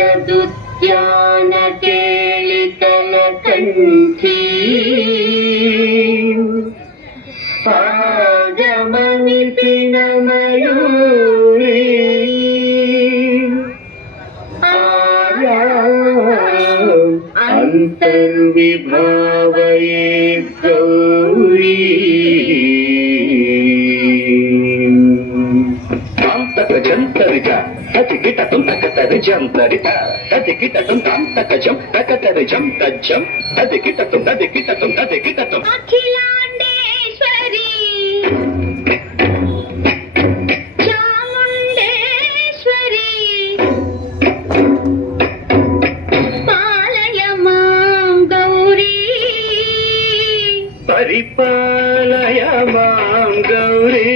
ಔಷಧುದ್ಯಾನ ಕೇಳಿತಲ ಕಂಠಿ ಆಗಮನಿಪಿನ ಮಯೂರಿ ಅಂತರ್ವಿಭಾವಯೇ ಗೌರಿ ಜಂತರಿತ ತತಿಕಿಟ ತುಂತಕತರಿ ಜಂತರಿತ ತತಿಕಿಟ ತುಂತಕಜಂ ತಕತರಿ ಜಂ ತಜ್ಜಂ ತತಿಕಿಟ ತತಿಕಿಟ ಅಖಿಲಾಂಡೇಶ್ವರಿ ಚಾಮುಂಡೇಶ್ವರಿ ಪಾಲಯ ಮಾಂ ಗೌರಿ ಪರಿಪಾಲಯ ಮಾಂ ಗೌರಿ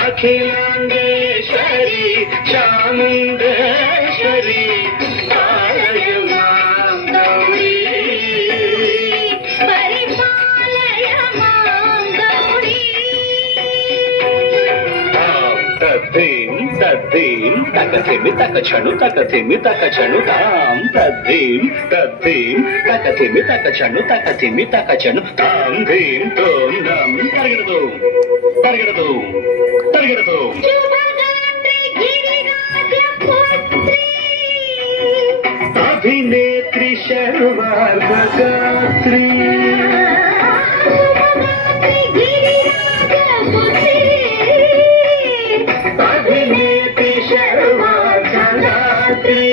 ಅಖಿಲಾಂಡೇಶ್ವರಿ ಚಾಮುಂಡೇಶ್ವರಿ ಪಾಲಯ ಮಾಂ ಗೌರಿ ಪರಿಪಾಲಯ ಮಾಂ ಗೌರಿ ತದ್ಧೀಂ ತದ್ಧೀಂ ತಕಥಿಮಿ ತಕಚಣು ತಕಥಿಮಿ ತಕಚಣು ತಾಂ ತದ್ಧೀಂ ತದ್ಧೀಂ ತಕಥಿಮಿ ತಕಚಣು ತಕಥಿಮಿ ತಕಚಣು ತಾಂ ಧೀಂ ತೋಂ ದಂ ತರಗಿರದು ತರಗಿರದು ತರಗಿರದು ಅಭಿನೇತ್ರಿ ಶರ್ವಾರ್ಧಗಾತ್ರಿ ಅಭಿನೇತ್ರಿ ಶರ್ವಾರ್ಧಗಾತ್ರಿ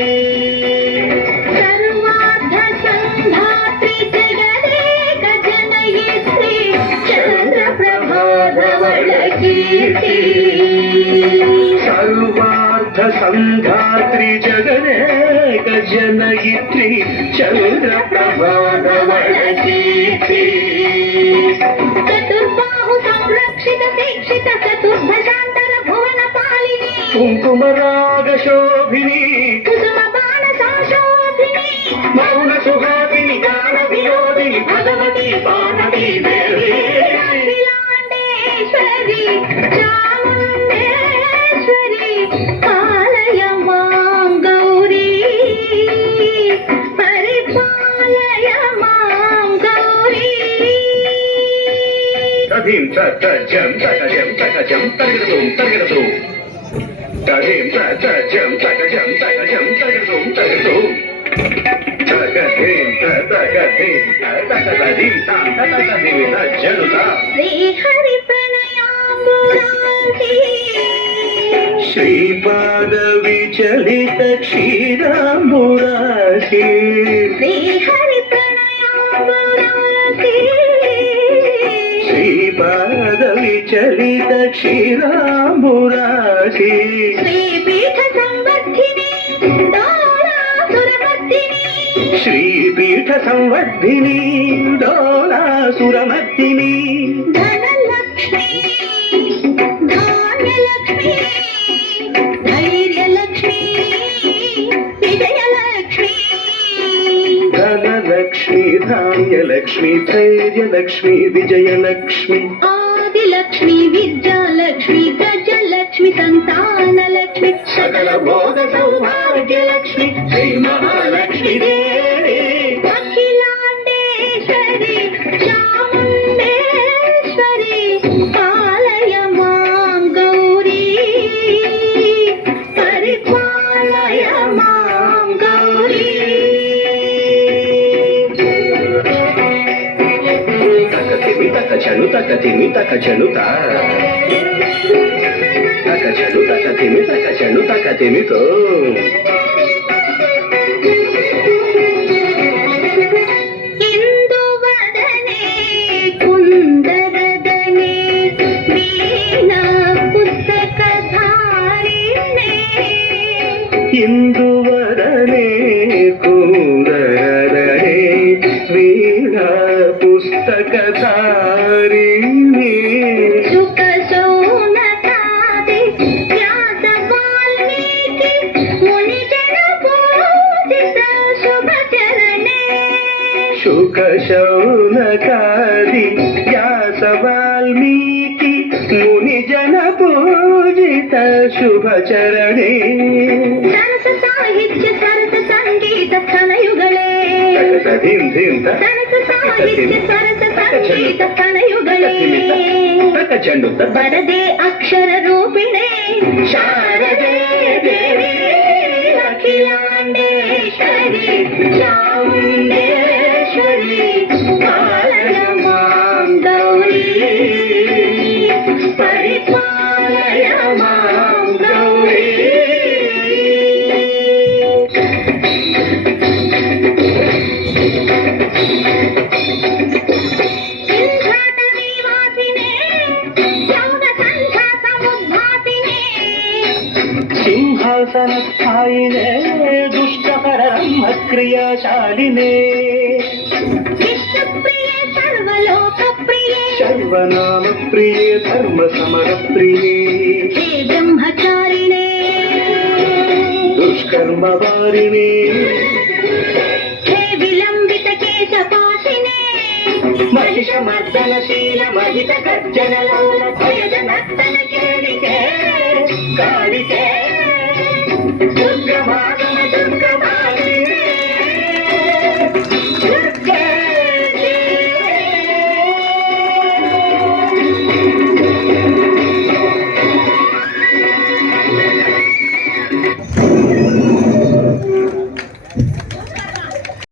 ಸರ್ವಾರ್ಧ ಸಂಧಾತ್ರಿ ಜಗದೇಕ ಜನಯಿತ್ರಿ ಚಂದ್ರಪ್ರಭಾಧವಳ ಕೀರ್ತಿ ಸರ್ವಾರ್ಥ ಸಂಧಾತ್ರಿ ಜಗದೇಕ ಜನಯಿತ್ರಿ ಚಂದ್ರಪ್ರಭಾಧವಳ ಕೀರ್ತಿ ಚತುರ್ಬಾಹು ಸಂರಕ್ಷಿತ ಶಿಕ್ಷಿತ ಚತುರ್ಭಜಾಂತರ ಭುವನ ಪಾಲಿನಿ ಕುಂಕುಮರಾಗ ಶೋಭಿನಿ ಕುಸುಮ ಬಾಣ ಸಂಶೋಭಿನಿ ಮೌನ ಸುಹಾಸಿನಿ ಗಾನ ವಿಯೋಧಿನಿ ಭಗವತಿ ಬಾಣವಿ ದೇವಿ ಅಖಿಲಾಂಡೇಶ್ವರಿ ಚಾಮುಂಡೇಶ್ವರಿ ಪಾಲಯ ಮಾಂ ಗೌರಿ ಪರಿಪಾಲಯ ಮಾಂ ಗೌರಿ ತಧೀಂ ತಜಂ ತಕಜಂ ತಕಜಂ ತರಗಿರದು ತರಗಿರದು ತಧೀಂ ತಜಂ ತಕಜಂ ತಕಜಂ ತರಗಿರದು ತರಗಿರದು ತಕಧೀಂ ತಕಧೀಂ ತಕಧೀಂ ತಕಧೀಂ ತಜ್ಜನುತ ಶ್ರೀ ಹರಿ ಪ್ರಣಯಾಮುರಾಂತಿ ಶ್ರೀಪಾದ ವಿಚಲಿತ ಕ್ಷೀರಾಂಬುರಾಶಿ ಶ್ರೀ ಹರಿ ಪ್ರಣಯಾಮುರಾಂತಿ ಶ್ರೀಪಾದ ವಿಚಲಿತ ಕ್ಷೀರಾಂಬುರಾಶಿ ಶ್ರೀಪೀಠ ಸಂವರ್ಧಿನಿ ಡೋಲಾಸುರಮರ್ದಿನಿ ಶ್ರೀಪೀಠ ಸಂವರ್ಧಿನಿ ಡೋಲಾಸುರಮರ್ದಿನಿ ಧನಲಕ್ಷ್ಮೀ ಧಾನ್ಯಲಕ್ಷ್ಮೀ ಧೈರ್ಯಲಕ್ಷ್ಮೀ ವಿಜಯಲಕ್ಷ್ಮೀ ಧನಲಕ್ಷ್ಮೀ ಧಾನ್ಯಲಕ್ಷ್ಮೀ ಧೈರ್ಯಲಕ್ಷ್ಮೀ ವಿಜಯಲಕ್ಷ್ಮೀ ಆದಿಲಕ್ಷ್ಮೀ ವಿದ್ಯಾಲಕ್ಷ್ಮೀ ಗಜಲಕ್ಷ್ಮೀ ಸಂತಾನಲಕ್ಷ್ಮೀ ಸಕಲ ಭೋಗ ಸೌಭಾಗ್ಯಲಕ್ಷ್ಮೀ ಶ್ರೀ ಮಹಾಲಕ್ಷ್ಮೀ ದೇವಿ ಅಖಿಲಾಂಡೇಶ್ವರಿ ಚಾಮುಂಡೇಶ್ವರಿ ಪಾಲಯ ಮಾಂ ಗೌರಿ ಪರಿಪಾಲಯ ಮಾಂ ಗೌರಿ ತಕಥಿಮಿ ತಕಚಣು ತಕಥಿಮಿ ತಕಚಣು ತಕಚಣು ತಕಥಿಮಿ ತಕಚಣು ತಕಥಿಮಿ ತೋ ಇಂದುವದನೆ ಕುಂದರದನೆ ವೀಣಾ ಪುಸ್ತಕಧಾರಿಣೆ ಇಂದುವದನೆ ಕುಂದರದನೆ ವೀಣಾ ಪುಸ್ತಕಧಾರಿಣೆ ಸುಖ ಸೌನಕಾದಿ ವ್ಯಾಸ ವಾಲ್ಮೀಕಿ ಮುನಿಜನ ಪೂಜಿತ ಶುಭ ಚರಣೆ ಶುಕ ಶೌನಕಾದಿ ವ್ಯಾಸ ವಾಲ್ಮೀಕಿ ಮುನಿಜನ ಪೂಜಿತ ಶುಭ ಚರಣೆ ಸಾಹಿತ್ಯ ಸರಸ ಸಂಗೀತ ಸ್ತನಯುಗಳೇ ತಕ ಧೀಂ ಧೀಂ ತ ಸರಸ ಸಾಹಿತ್ಯ ಸರಸ ಸಂಗೀತ ಸ್ತನಯುಗಳೇ ತಕ ಚೆಂಡು ತ ಬರದೆ ಅಕ್ಷರ ರೂಪಿಣೆ ಶಾರದೆ ದೇವಿ ಅಖಿಲಾಂಡೇಶ್ವರಿ ಚಾಮುಂಡೇಶ್ವರಿ ಪಾಲಯ ಮಾಂ ಗೌರಿ ಪರಿಪಾಲಯ ಮಾಂ ಗೌರಿ ಸಿಂಹಾಟ ನಿವಾಸಿನೇ ಯೌನ ಸಂಘ ಸಮುದ್ಭಾಸಿನೇ ಸಿಂಹಾಸನ ಸ್ಥಾಯಿನೇ ದುಷ್ಟಕರ ಕ್ರಿಯಾಶಾಲಿನೇ ವಿಶ್ವಪ್ರಿಯೆ ಸರ್ವಲೋಕಪ್ರಿಯೆ ಸರ್ವನಾಮ ಪ್ರಿಯೇ ಧರ್ಮ ಸಮರ ಪ್ರಿಯೇ ಹೇ ಬ್ರಹ್ಮಚಾರಿಣೇ ದುಷ್ಕರ್ಮ ವಾರಿಣೇ ಹೇ ವಿಲಂಬಿತ ಕೇಶಪಾಸಿನೇ ಮಹಿಷ ಮರ್ದನಶೀಲ ಮಹಿತ ಗರ್ಜನ ಲೋಲ ಭಯದ ನರ್ತನ ಕೇಳಿಕೆ ಕಾಳಿಕೆ